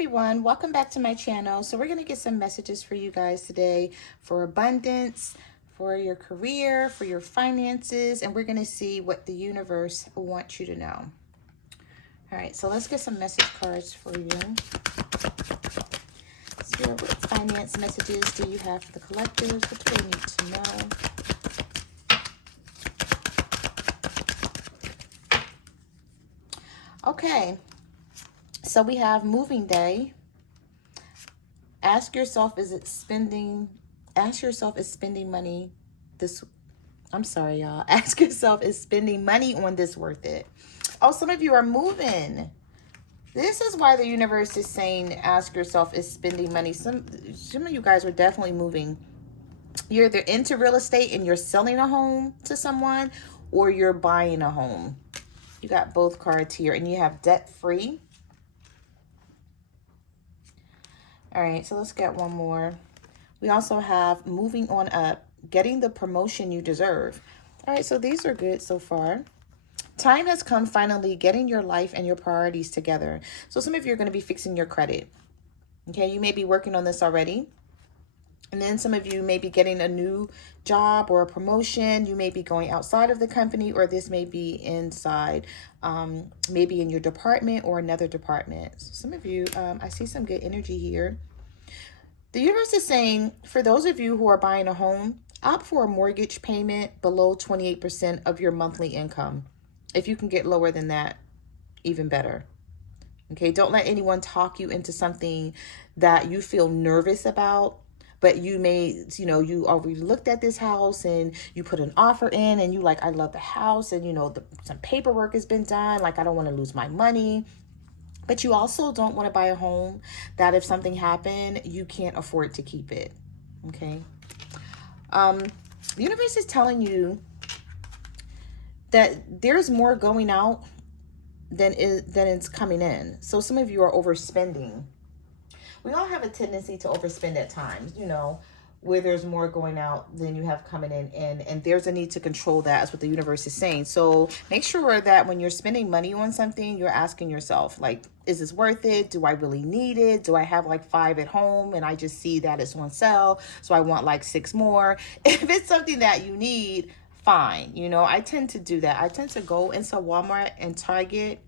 everyone, welcome back to my channel. So we're going to get some messages for you guys today for abundance, for your career, for your finances, and we're going to see what the universe wants you to know. All right, so let's get some message cards for you. Spirit, what finance messages do you have for the collectives? What do they need to know? Okay, so we have moving day. Ask yourself, is spending money this, I'm sorry, y'all. Ask yourself, is spending money on this worth it? Oh, some of you are moving. This is why the universe is saying, ask yourself, is spending money. Some of you guys are definitely moving. You're either into real estate and you're selling a home to someone, or you're buying a home. You got both cards here, and you have debt free. All right, so let's get one more. We also have moving on up, getting the promotion you deserve. All right, so these are good so far. Time has come, finally, getting your life and your priorities together. So some of you are going to be fixing your credit. Okay, you may be working on this already. And then some of you may be getting a new job or a promotion. You may be going outside of the company, or this may be inside, maybe in your department or another department. So some of you, I see some good energy here. The universe is saying, for those of you who are buying a home, opt for a mortgage payment below 28% of your monthly income. If you can get lower than that, even better. Okay, don't let anyone talk you into something that you feel nervous about. But you may, you already looked at this house and you put an offer in and you like, I love the house, and some paperwork has been done. Like, I don't want to lose my money. But you also don't want to buy a home that if something happened, you can't afford to keep it. Okay. The universe is telling you that there's more going out than it's coming in. So some of you are overspending. We all have a tendency to overspend at times, where there's more going out than you have coming in, and there's a need to control that. That's what the universe is saying. So make sure that when you're spending money on something, you're asking yourself, like, is this worth it? Do I really need it? Do I have like 5 at home and I just see that it's on sale, so I want like 6 more? If it's something that you need, fine. I tend to do that. I tend to go into Walmart and Target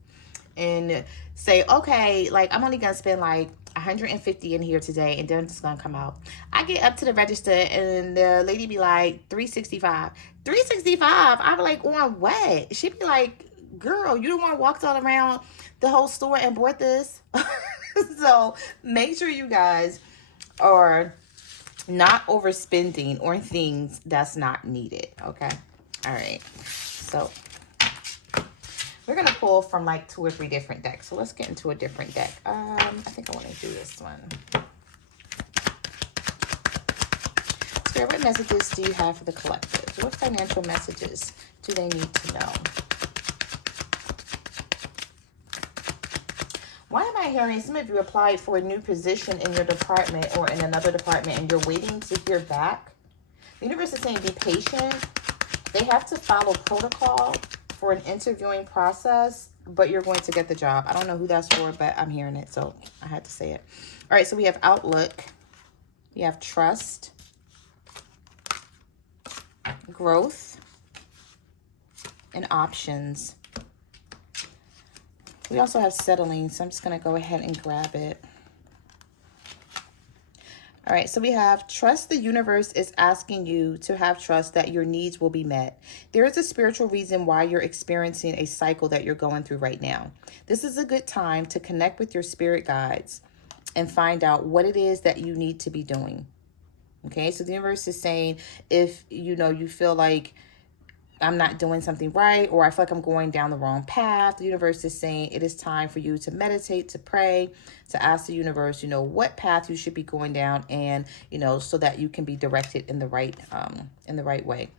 and say, okay, like, I'm only gonna spend like 150 in here today, and then it's gonna come out. I get up to the register and the lady be like, 365. 365. I'm like, on what? She'd be like, girl, you don't want to walk all around the whole store and bought this. So make sure you guys are not overspending on things that's not needed. Okay. All right. So we're going to pull from like 2 or 3 different decks. So let's get into a different deck. I think I want to do this one. Spirit, what messages do you have for the collective? What financial messages do they need to know? Why am I hearing some of you applied for a new position in your department or in another department and you're waiting to hear back? The universe is saying be patient. They have to follow protocol for an interviewing process, but you're going to get the job. I don't know who that's for, but I'm hearing it, so I had to say it. All right, so we have outlook. We have trust, growth, and options. We also have settling, so I'm just going to go ahead and grab it. All right, so we have trust. The universe is asking you to have trust that your needs will be met. There is a spiritual reason why you're experiencing a cycle that you're going through right now. This is a good time to connect with your spirit guides and find out what it is that you need to be doing. Okay, so the universe is saying, if you feel like I'm not doing something right, or I feel like I'm going down the wrong path, the universe is saying it is time for you to meditate, to pray, to ask the universe, what path you should be going down, and, so that you can be directed in the right way.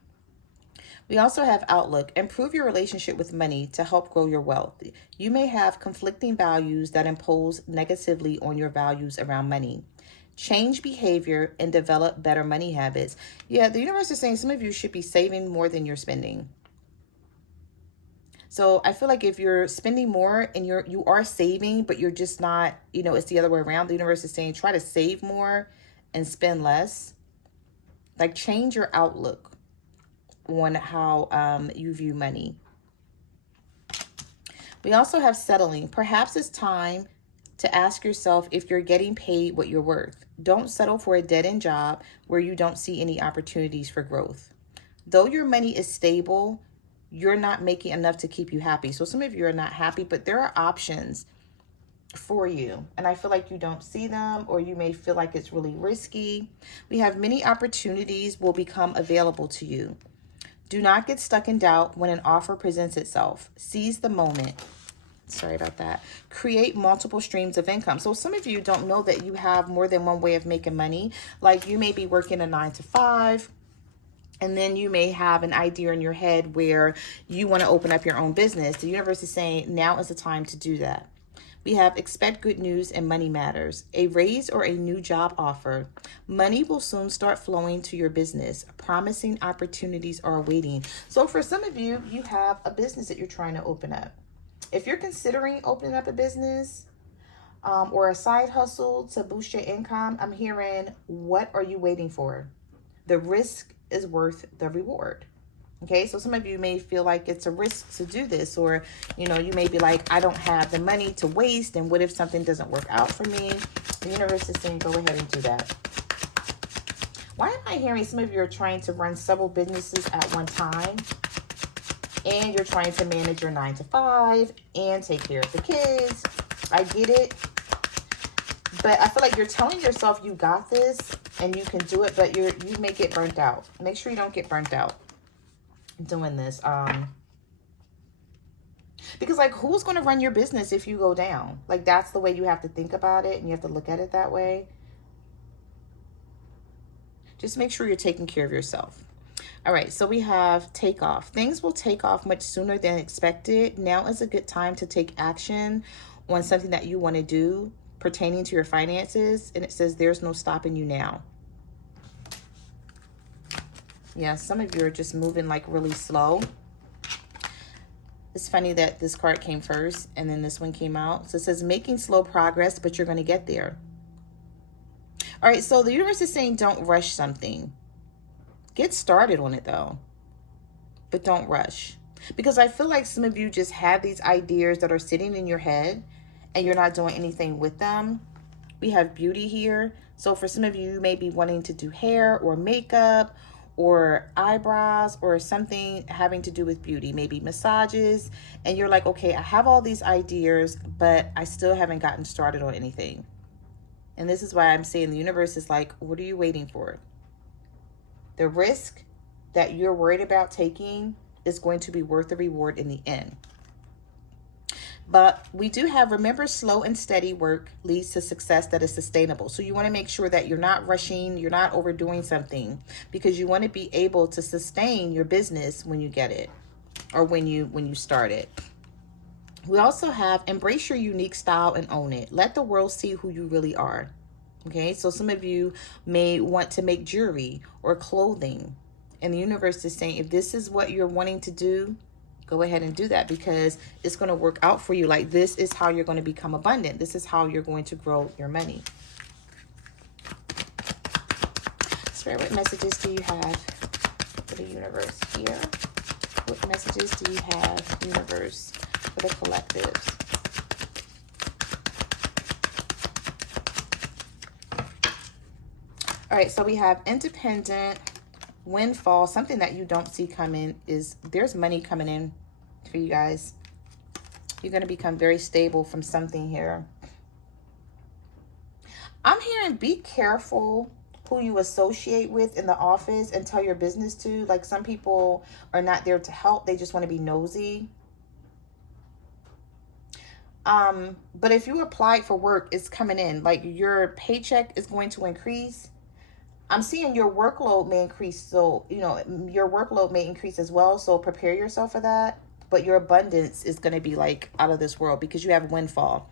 We also have outlook. Improve your relationship with money to help grow your wealth. You may have conflicting values that impose negatively on your values around money. Change behavior and develop better money habits. Yeah, the universe is saying some of you should be saving more than you're spending. So I feel like if you're spending more and you are saving, but you're just not, it's the other way around. The universe is saying try to save more and spend less. Like change your outlook on how you view money. We also have settling. Perhaps it's time to ask yourself if you're getting paid what you're worth. Don't settle for a dead-end job where you don't see any opportunities for growth. Though your money is stable, you're not making enough to keep you happy. So some of you are not happy, but there are options for you. And I feel like you don't see them, or you may feel like it's really risky. We have many opportunities will become available to you. Do not get stuck in doubt when an offer presents itself. Seize the moment. Sorry about that. Create multiple streams of income. So some of you don't know that you have more than one way of making money. Like you may be working a 9 to 5, and then you may have an idea in your head where you want to open up your own business. The universe is saying now is the time to do that. We have expect good news and money matters. A raise or a new job offer. Money will soon start flowing to your business. Promising opportunities are waiting. So for some of you, you have a business that you're trying to open up. If you're considering opening up a business or a side hustle to boost your income, I'm hearing, what are you waiting for? The risk is worth the reward. Okay, so some of you may feel like it's a risk to do this, or, you may be like, I don't have the money to waste, and what if something doesn't work out for me? The universe is saying, go ahead and do that. Why am I hearing some of you are trying to run several businesses at one time, and you're trying to manage your 9 to 5 and take care of the kids? I get it, but I feel like you're telling yourself you got this and you can do it, but you may get burnt out. Make sure you don't get burnt out doing this, because like, who's going to run your business if you go down? Like, that's the way you have to think about it, and you have to look at it that way. Just make sure you're taking care of yourself. All right, so we have takeoff. Things will take off much sooner than expected. Now is a good time to take action on something that you want to do pertaining to your finances, and it says there's no stopping you now. Yeah, some of you are just moving like really slow. It's funny that this card came first and then this one came out. So it says making slow progress, but you're going to get there. All right, so the universe is saying don't rush something. Get started on it though, but don't rush. Because I feel like some of you just have these ideas that are sitting in your head and you're not doing anything with them. We have beauty here. So for some of you, you may be wanting to do hair or makeup or eyebrows or something having to do with beauty, maybe massages, and you're like, okay, I have all these ideas, but I still haven't gotten started on anything. And this is why I'm saying the universe is like, what are you waiting for? The risk that you're worried about taking is going to be worth the reward in the end. But we do have, remember, slow and steady work leads to success that is sustainable. So you want to make sure that you're not rushing, you're not overdoing something, because you want to be able to sustain your business when you get it, or when you start it. We also have embrace your unique style and own it. Let the world see who you really are. Okay, so some of you may want to make jewelry or clothing, and the universe is saying if this is what you're wanting to do, go ahead and do that, because it's going to work out for you. Like, this is how you're going to become abundant. This is how you're going to grow your money. Spirit, what messages do you have for the universe here? What messages do you have, universe, for the collectives? All right, so we have independent, windfall. Something that you don't see coming is there's money coming in for you guys. You're going to become very stable from something here. I'm hearing be careful who you associate with in the office and tell your business to. Like, some people are not there to help. They just want to be nosy. But if you applied for work, it's coming in. Like, your paycheck is going to increase. I'm seeing your workload may increase. So, your workload may increase as well. So prepare yourself for that. But your abundance is going to be like out of this world, because you have windfall.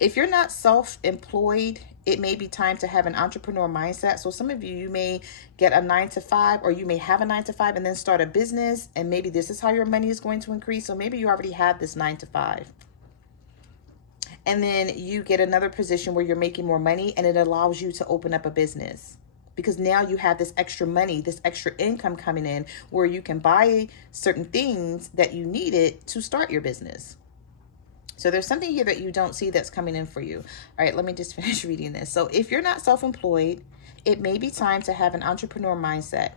If you're not self-employed, it may be time to have an entrepreneur mindset. So some of you, you may get a 9 to 5, or you may have a 9 to 5 and then start a business. And maybe this is how your money is going to increase. So maybe you already have this 9 to 5. And then you get another position where you're making more money, and it allows you to open up a business. Because now you have this extra money, this extra income coming in where you can buy certain things that you needed to start your business. So there's something here that you don't see that's coming in for you. All right, let me just finish reading this. So if you're not self-employed, it may be time to have an entrepreneur mindset.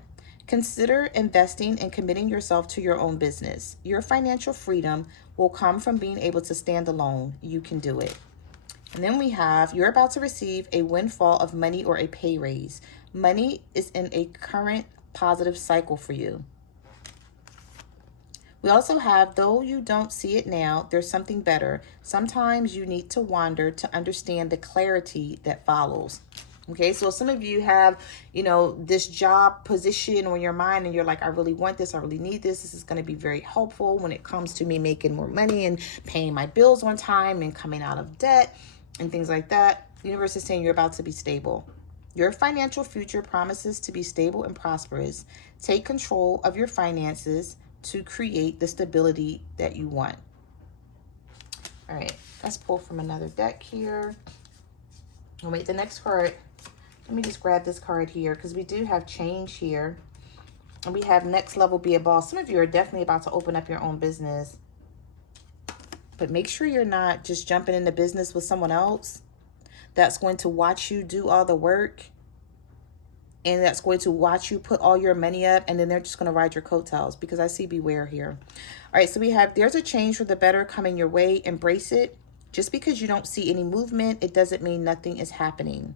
Consider investing and committing yourself to your own business. Your financial freedom will come from being able to stand alone. You can do it. And then we have, you're about to receive a windfall of money or a pay raise. Money is in a current positive cycle for you. We also have, though you don't see it now, there's something better. Sometimes you need to wander to understand the clarity that follows. Okay, so some of you have, this job position on your mind, and you're like, I really want this. I really need this. This is going to be very helpful when it comes to me making more money and paying my bills on time and coming out of debt and things like that. The universe is saying you're about to be stable. Your financial future promises to be stable and prosperous. Take control of your finances to create the stability that you want. All right, let's pull from another deck here. Oh, wait, the next card, let me just grab this card here, because we do have change here. And we have next level, be a boss. Some of you are definitely about to open up your own business. But make sure you're not just jumping into business with someone else that's going to watch you do all the work, and that's going to watch you put all your money up, and then they're just going to ride your coattails, because I see beware here. All right, so we have, there's a change for the better coming your way. Embrace it. Just because you don't see any movement, it doesn't mean nothing is happening.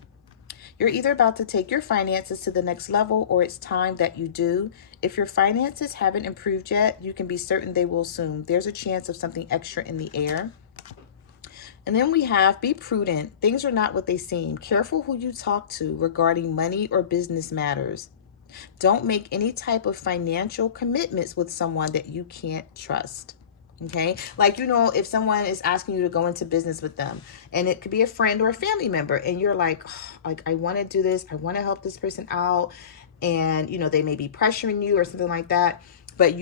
You're either about to take your finances to the next level, or it's time that you do. If your finances haven't improved yet, you can be certain they will soon. There's a chance of something extra in the air. And then we have, be prudent. Things are not what they seem. Careful who you talk to regarding money or business matters. Don't make any type of financial commitments with someone that you can't trust. Okay, like, if someone is asking you to go into business with them, and it could be a friend or a family member, and you're like, I want to do this, I want to help this person out, and they may be pressuring you or something like that, but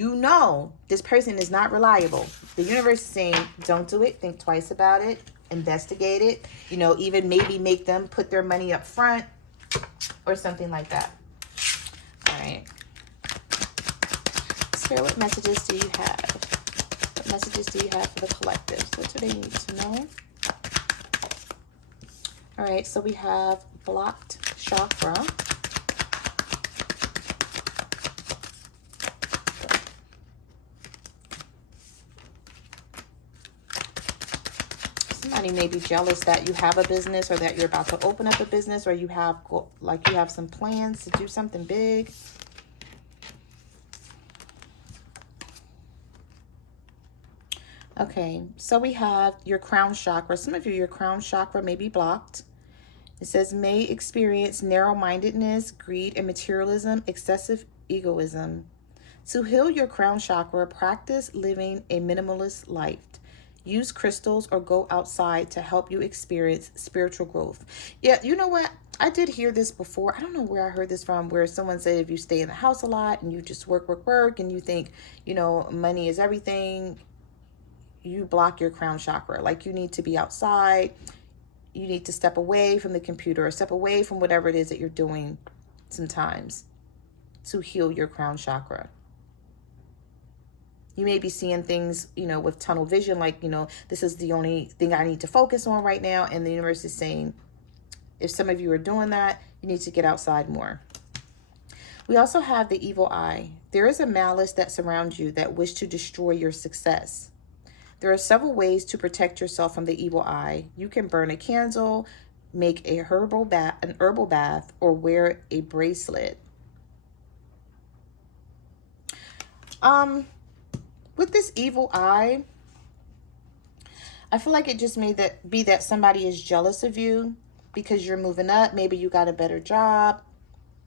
this person is not reliable. The universe is saying, don't do it. Think twice about it. Investigate it. Even maybe make them put their money up front or something like that. All right. Spirit, what messages do you have? What messages do you have for the collectives? What do they need to know? All right, so we have blocked chakra. Somebody may be jealous that you have a business, or that you're about to open up a business, or you have some plans to do something big. Okay, so we have your crown chakra. Some of you, your crown chakra may be blocked. It says, may experience narrow-mindedness, greed, and materialism, excessive egoism. To heal your crown chakra, practice living a minimalist life. Use crystals or go outside to help you experience spiritual growth. Yeah, you know what? I did hear this before. I don't know where I heard this from, where someone said if you stay in the house a lot and you just work, and you think, money is everything, you block your crown chakra. Like, you need to be outside. You need to step away from the computer, or step away from whatever it is that you're doing sometimes to heal your crown chakra. You may be seeing things, with tunnel vision, like, this is the only thing I need to focus on right now. And the universe is saying, if some of you are doing that, you need to get outside more. We also have the evil eye. There is a malice that surrounds you that wish to destroy your success. There are several ways to protect yourself from the evil eye. You can burn a candle, make an herbal bath, or wear a bracelet. With this evil eye, I feel like it just may be that somebody is jealous of you because you're moving up. Maybe you got a better job.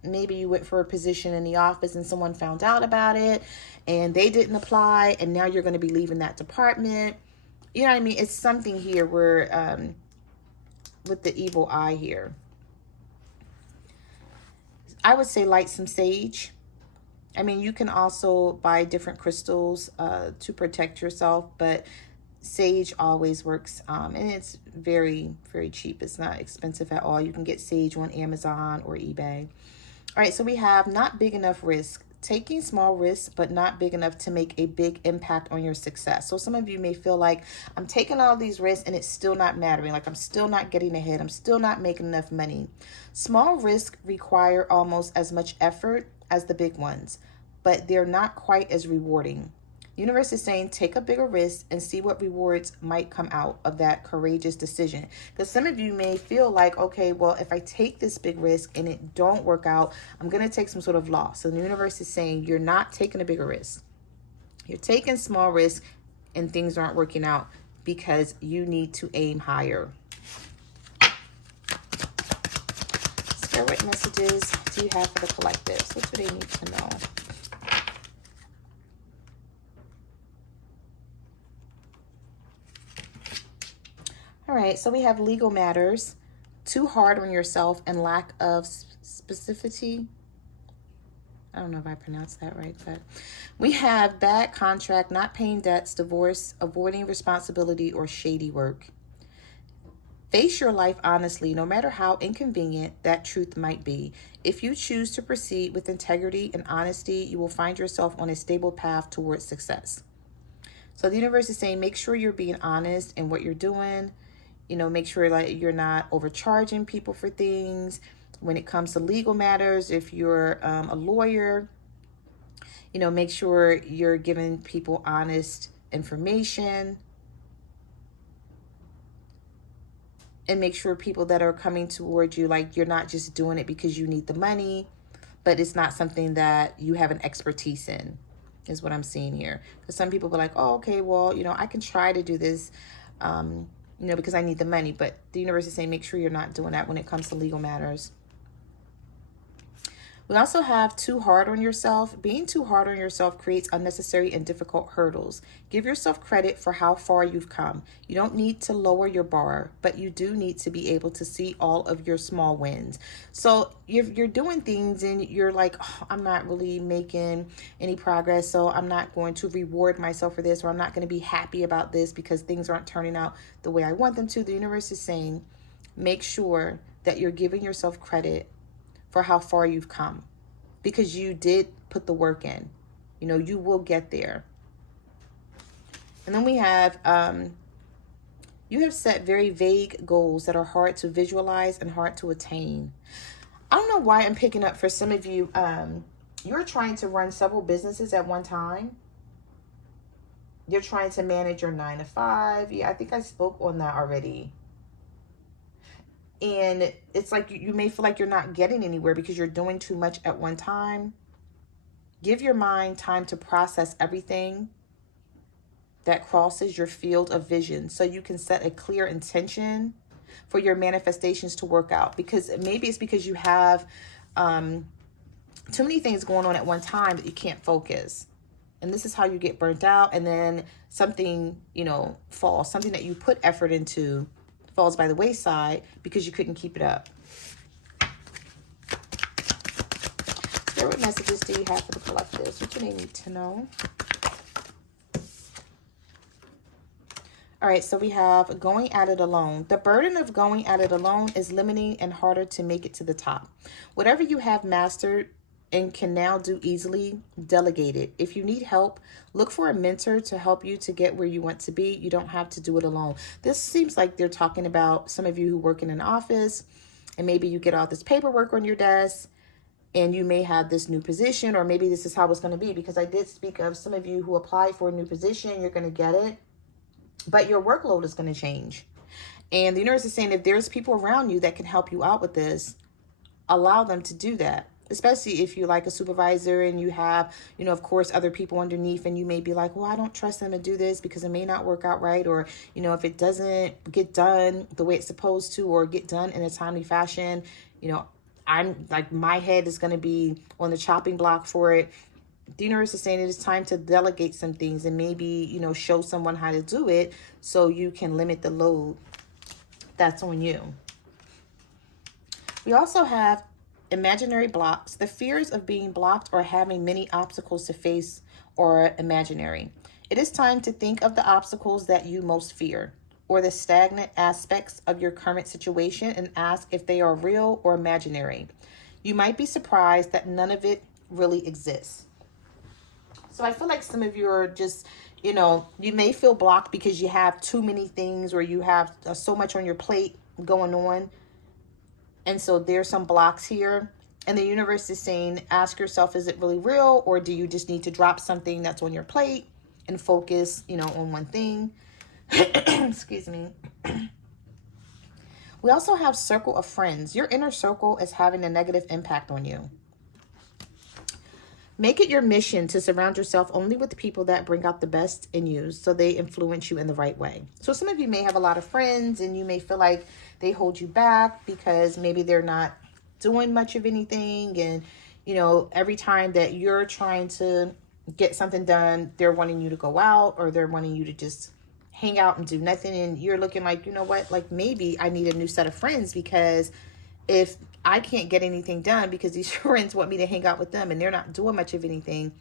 Maybe you went for a position in the office and someone found out about it and they didn't apply, and now you're going to be leaving that department. You know what I mean? It's something here where with the evil eye here. I would say light some sage. I mean, you can also buy different crystals to protect yourself, but sage always works, and it's very, very cheap. It's not expensive at all. You can get sage on Amazon or eBay. All right, so we have not big enough risk. Taking small risks, but not big enough to make a big impact on your success. So some of you may feel like, I'm taking all these risks and it's still not mattering. Like, I'm still not getting ahead. I'm still not making enough money. Small risks require almost as much effort as the big ones, but they're not quite as rewarding. Universe is saying take a bigger risk and see what rewards might come out of that courageous decision. Because some of you may feel like, okay, well, if I take this big risk and it don't work out, I'm going to take some sort of loss. So the universe is saying you're not taking a bigger risk. You're taking small risks and things aren't working out because you need to aim higher. Spirit messages do you have for the collectives? What do they need to know? All right, so we have legal matters, too hard on yourself, and lack of specificity. I don't know if I pronounced that right, but we have bad contract, not paying debts, divorce, avoiding responsibility, or shady work. Face your life honestly, no matter how inconvenient that truth might be. If you choose to proceed with integrity and honesty, you will find yourself on a stable path towards success. So the universe is saying, make sure you're being honest in what you're doing. You know, make sure like you're not overcharging people for things. When it comes to legal matters, if you're a lawyer, you know, make sure you're giving people honest information. And make sure people that are coming towards you, like you're not just doing it because you need the money, but it's not something that you have an expertise in, is what I'm seeing here. Because some people be like, oh, okay, well, you know, I can try to do this, you know, because I need the money. But the universe is saying, make sure you're not doing that when it comes to legal matters. We also have too hard on yourself. Being too hard on yourself creates unnecessary and difficult hurdles. Give yourself credit for how far you've come. You don't need to lower your bar, but you do need to be able to see all of your small wins. So you're doing things and you're like, oh, I'm not really making any progress, so I'm not going to reward myself for this, or I'm not going to be happy about this because things aren't turning out the way I want them to. The universe is saying, make sure that you're giving yourself credit for how far you've come, because you did put the work in. You know, you will get there. And then we have, you have set very vague goals that are hard to visualize and hard to attain. I don't know why I'm picking up for some of you, you're trying to run several businesses at one time. You're trying to manage your 9 to 5. Yeah, I think I spoke on that already. And it's like you may feel like you're not getting anywhere because you're doing too much at one time. Give your mind time to process everything that crosses your field of vision so you can set a clear intention for your manifestations to work out. Because maybe it's because you have too many things going on at one time that you can't focus. And this is how you get burnt out. And then something, you know, falls. Something that you put effort into falls by the wayside because you couldn't keep it up. What messages do you have for the collectives? What do they need to know? All right, so we have going at it alone. The burden of going at it alone is limiting and harder to make it to the top. Whatever you have mastered and can now do easily, delegate it. If you need help, look for a mentor to help you to get where you want to be. You don't have to do it alone. This seems like they're talking about some of you who work in an office, and maybe you get all this paperwork on your desk and you may have this new position, or maybe this is how it's going to be, because I did speak of some of you who applied for a new position. You're going to get it, but your workload is going to change. And the universe is saying, if there's people around you that can help you out with this, allow them to do that. Especially if you're like a supervisor and you have, you know, of course, other people underneath, and you may be like, well, I don't trust them to do this because it may not work out right. Or, you know, if it doesn't get done the way it's supposed to, or get done in a timely fashion, you know, I'm like, my head is going to be on the chopping block for it. The universe is saying it is time to delegate some things and maybe, you know, show someone how to do it so you can limit the load that's on you. We also have imaginary blocks. The fears of being blocked or having many obstacles to face or imaginary. It is time to think of the obstacles that you most fear or the stagnant aspects of your current situation and ask if they are real or imaginary. You might be surprised that none of it really exists. So I feel like some of you are just, you may feel blocked because you have too many things or you have so much on your plate going on. And so there's some blocks here. And the universe is saying, ask yourself, is it really real? Or do you just need to drop something that's on your plate and focus, on one thing? Excuse me. We also have circle of friends. Your inner circle is having a negative impact on you. Make it your mission to surround yourself only with people that bring out the best in you so they influence you in the right way. So some of you may have a lot of friends and you may feel like they hold you back because maybe they're not doing much of anything. And, every time that you're trying to get something done, they're wanting you to go out or they're wanting you to just hang out and do nothing. And you're looking like, you know what, like maybe I need a new set of friends because if I can't get anything done because these friends want me to hang out with them and they're not doing much of anything.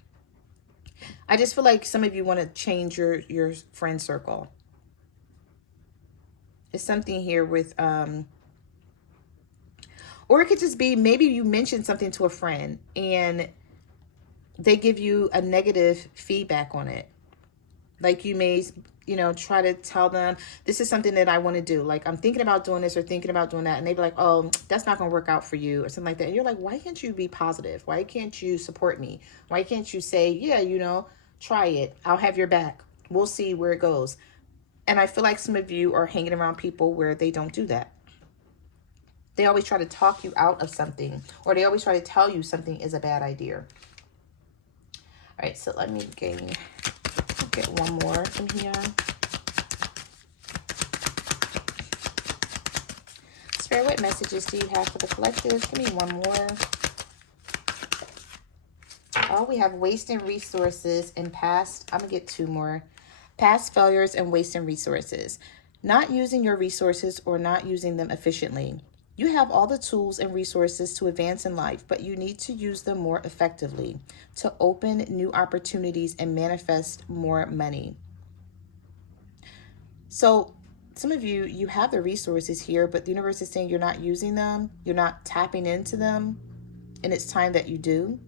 I just feel like some of you want to change your friend circle. It's something here with, or it could just be maybe you mentioned something to a friend and they give you a negative feedback on it. Like you may, try to tell them, this is something that I want to do. Like, I'm thinking about doing this or thinking about doing that. And they be like, oh, that's not going to work out for you or something like that. And you're like, why can't you be positive? Why can't you support me? Why can't you say, yeah, try it. I'll have your back. We'll see where it goes. And I feel like some of you are hanging around people where they don't do that. They always try to talk you out of something, or they always try to tell you something is a bad idea. All right, so let me get one more from here. Spirit, what messages do you have for the collective? Give me one more. Oh, we have wasting resources and past. I'm going to get two more. Past failures and wasting resources. Not using your resources or not using them efficiently. You have all the tools and resources to advance in life, but you need to use them more effectively to open new opportunities and manifest more money. So some of you, you have the resources here, but the universe is saying you're not using them. You're not tapping into them. And it's time that you do.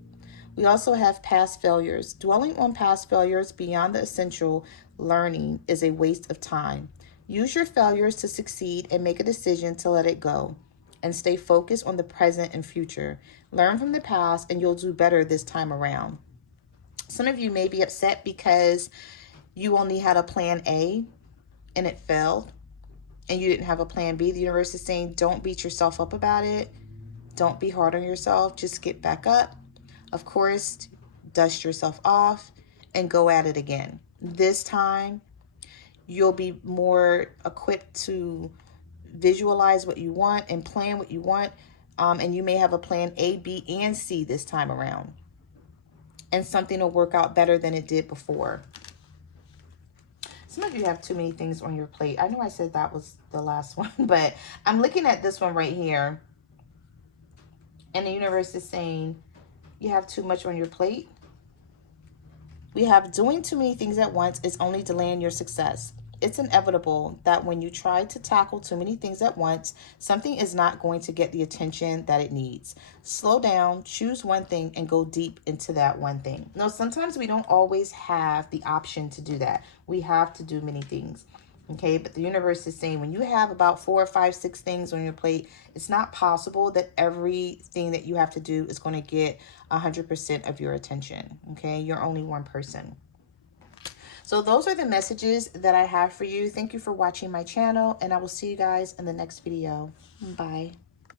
We also have past failures. Dwelling on past failures beyond the essential learning is a waste of time. Use your failures to succeed and make a decision to let it go. And stay focused on the present and future. Learn from the past and you'll do better this time around. Some of you may be upset because you only had a plan A and it failed and you didn't have a plan B. The universe is saying don't beat yourself up about it. Don't be hard on yourself. Just get back up. Of course, dust yourself off and go at it again. This time, you'll be more equipped to visualize what you want and plan what you want. And you may have a plan A, B, and C this time around. And something will work out better than it did before. Some of you have too many things on your plate. I know I said that was the last one, but I'm looking at this one right here. And the universe is saying, you have too much on your plate. We have doing too many things at once is only delaying your success. It's inevitable that when you try to tackle too many things at once, something is not going to get the attention that it needs. Slow down, choose one thing, and go deep into that one thing. Now, sometimes we don't always have the option to do that. We have to do many things. Okay, but the universe is saying when you have about 4, 5, 6 things on your plate, it's not possible that everything that you have to do is going to get 100% of your attention. Okay, you're only one person. So those are the messages that I have for you. Thank you for watching my channel, and I will see you guys in the next video. Bye.